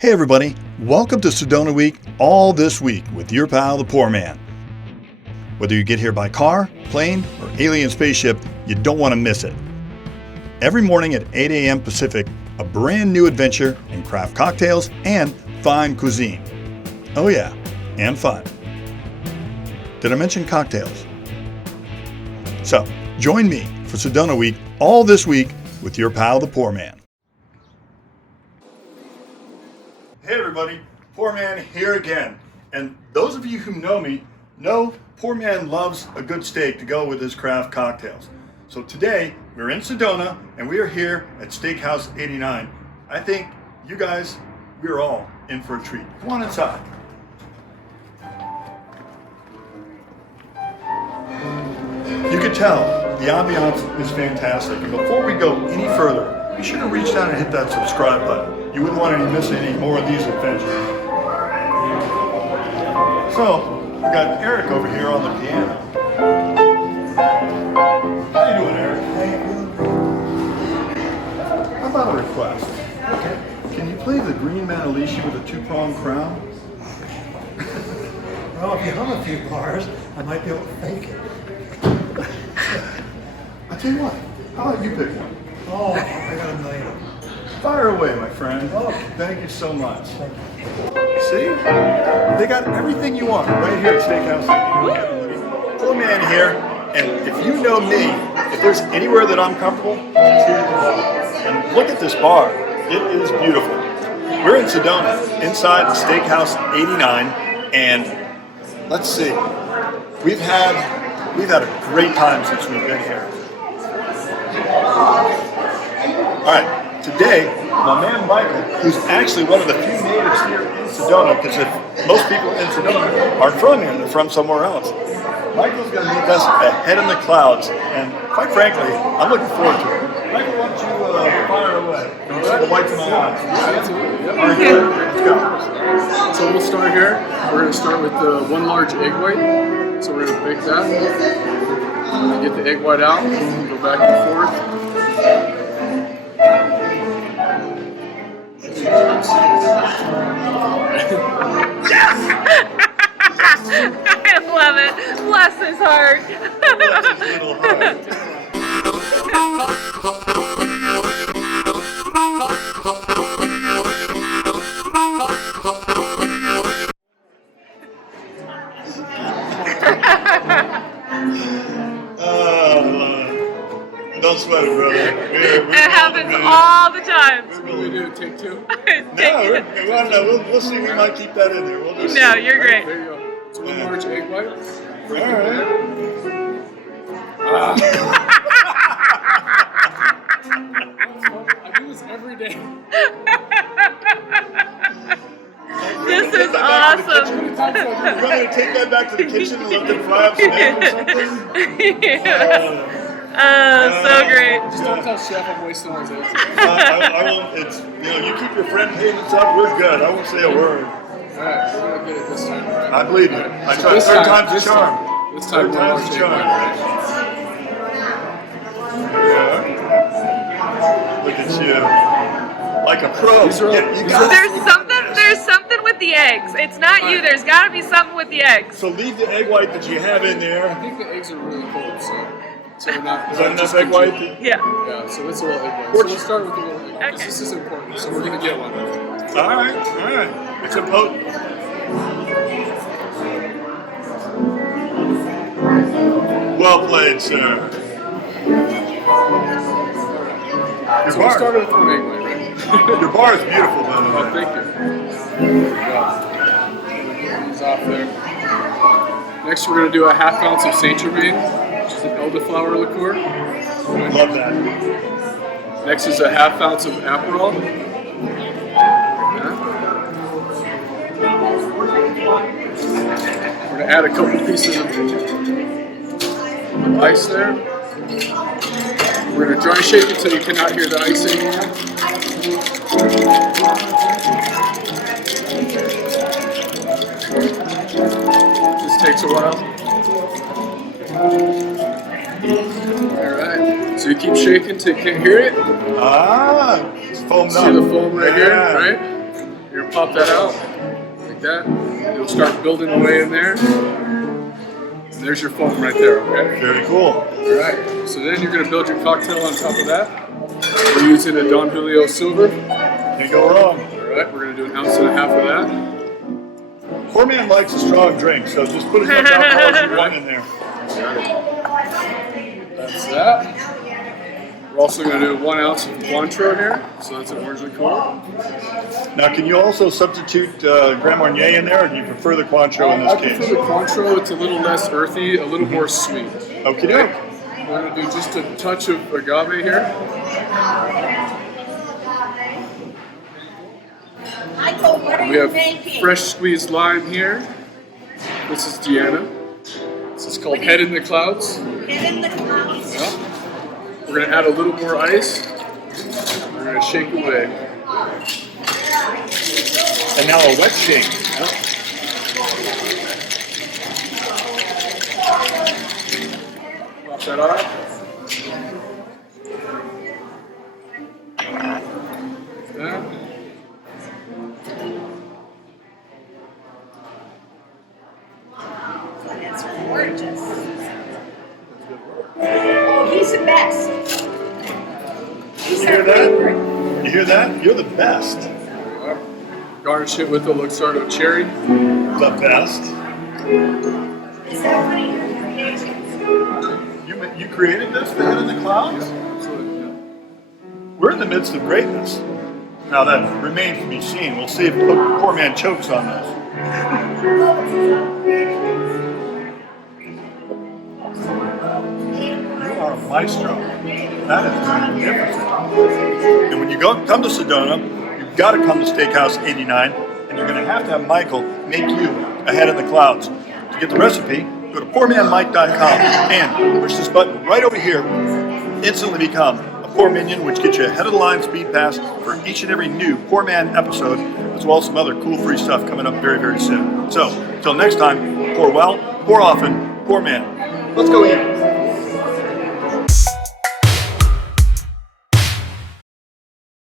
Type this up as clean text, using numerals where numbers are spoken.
Hey everybody, welcome to Sedona Week, all this week with your pal, the PourMan. Whether you get here by car, plane, or alien spaceship, you don't want to miss it. Every morning at 8 a.m. Pacific, a brand new adventure in craft cocktails and fine cuisine. Oh yeah, and fun. Did I mention cocktails? So, join me for Sedona Week, all this week with your pal, the PourMan. Hey everybody, PourMan here again. And those of you who know me know PourMan loves a good steak to go with his craft cocktails. So today we're in Sedona and we are here at Steakhouse 89. I think you guys, we're all in for a treat. Come on inside. You can tell the ambiance is fantastic. And before we go any further, be sure to reach down and hit that subscribe button. You wouldn't want to miss any more of these adventures. So, we got Eric over here on the piano. How you doing, Eric? How about a request? Okay. Can you play the Green Manalishi with a two-pronged crown? Well, if you hum a few bars, I might be able to fake it. I'll tell you what, how about you pick one? Oh, I got a million. Fire away, my friend. Oh, thank you so much. See? They got everything you want right here at Steakhouse. PourMan here, and if you know me, if there's anywhere that I'm comfortable, it's here at the bar. And look at this bar. It is beautiful. We're in Sedona, inside Steakhouse 89, and let's see. We've had a great time since we've been here. All right. Today, my man Michael, who's actually one of the few natives here in Sedona, because most people in Sedona aren't from here, they're from somewhere else. Michael's going to meet us ahead in the clouds, and quite frankly, I'm looking forward to it. Michael, why don't you fire away? See the whites in my eyes. Absolutely, yep. All right, good. Let's go. So we'll start here. We're going to start with the one large egg white. So we're going to bake that. Get the egg white out, go back and forth. I love it. Bless his heart. Bless his little heart. Don't sweat it, brother. It happens all the time. What do we do? Take two? We'll see. We might keep that in there. We'll just No, see. you're great. There you go. It's one large egg white. All right. I do this every day. This is awesome. We're going to take that back to the kitchen and let them fry up some eggs or something? So great. Just don't tell Chef I'm wasting all his eggs. I won't. It's, you keep your friend payments up, we're good. I won't say a word. Alright, we're going to get it this time, right? I believe you. I So tried. this Third time- time's a charm. This time, Third one time's large a egg charm. white, right? Yeah. Look at you. Like a pro. These are all- You got it. There's something with the eggs. It's not you. There's got to be something with the eggs. So leave the egg white that you have in I there. think the eggs are really cold, so we're not. Is that enough egg white? Yeah. Yeah, so that's a little egg white. So we'll start with the little egg white. Okay. This is important, so we're going to get one. All right. It's a potent. Well played, sir. Your So we started with one egg white, right? Your bar is beautiful, by the Oh, way. thank you. There we go. Get these off there. Next, we're going to do a half ounce of Saint Germain, which is an elderflower liqueur. Love that. Next is a half ounce of Aperol. We're going to add a couple pieces of ice there. We're going to dry shake it so you cannot hear the ice anymore. This takes a while. Alright, so you keep shaking till you can't hear it. Ah, it's foamed up. See the foam right here, Yeah. right? You're pop that out like that. It'll start building away in there. And there's your foam right there, okay? Very cool. All right, so then you're gonna build your cocktail on top of that. We're using a Don Julio Silver. Can't go wrong. All right, we're gonna do 1.5 ounces of that. PourMan likes a strong drink, so just put as much alcohol as you want in there. That's that. We're also gonna do 1 ounce of Cointreau here, so that's an orange liqueur. Now, can you also substitute Grand Marnier in there, or do you prefer the Cointreau in I this prefer case? the Cointreau. It's a little less earthy, a little more sweet. Okay, doke. We're gonna do just a touch of agave here. Michael, what are We you have making? fresh squeezed lime here. This is Deanna. This is called Head in the Clouds. Head in the clouds. Yeah. We're gonna add a little more ice. We're gonna shake away. And now a wet shake. Yep. Pop that off. That. That's gorgeous. Oh, he's the best. He's You our hear that? favorite. You hear that? You're the best. Garnish it with a Luxardo cherry. The best. Is that one of your creations? You created this, the Head in the Clouds? Absolutely. We're in the midst of greatness. Now that remains to be seen. We'll see if PourMan chokes on this. You are a maestro. That is magnificent. And when you come to Sedona, you've got to come to Steakhouse 89, and you're going to have Michael make you a Head in the Clouds. To get the recipe, go to PourManmike.com and push this button right over here. Instantly become a Pour Minion, which gets you a head of the line speed pass for each and every new PourMan episode, as well as some other cool free stuff coming up very, very soon. So, until next time, pour well, pour often, PourMan. Let's go eat.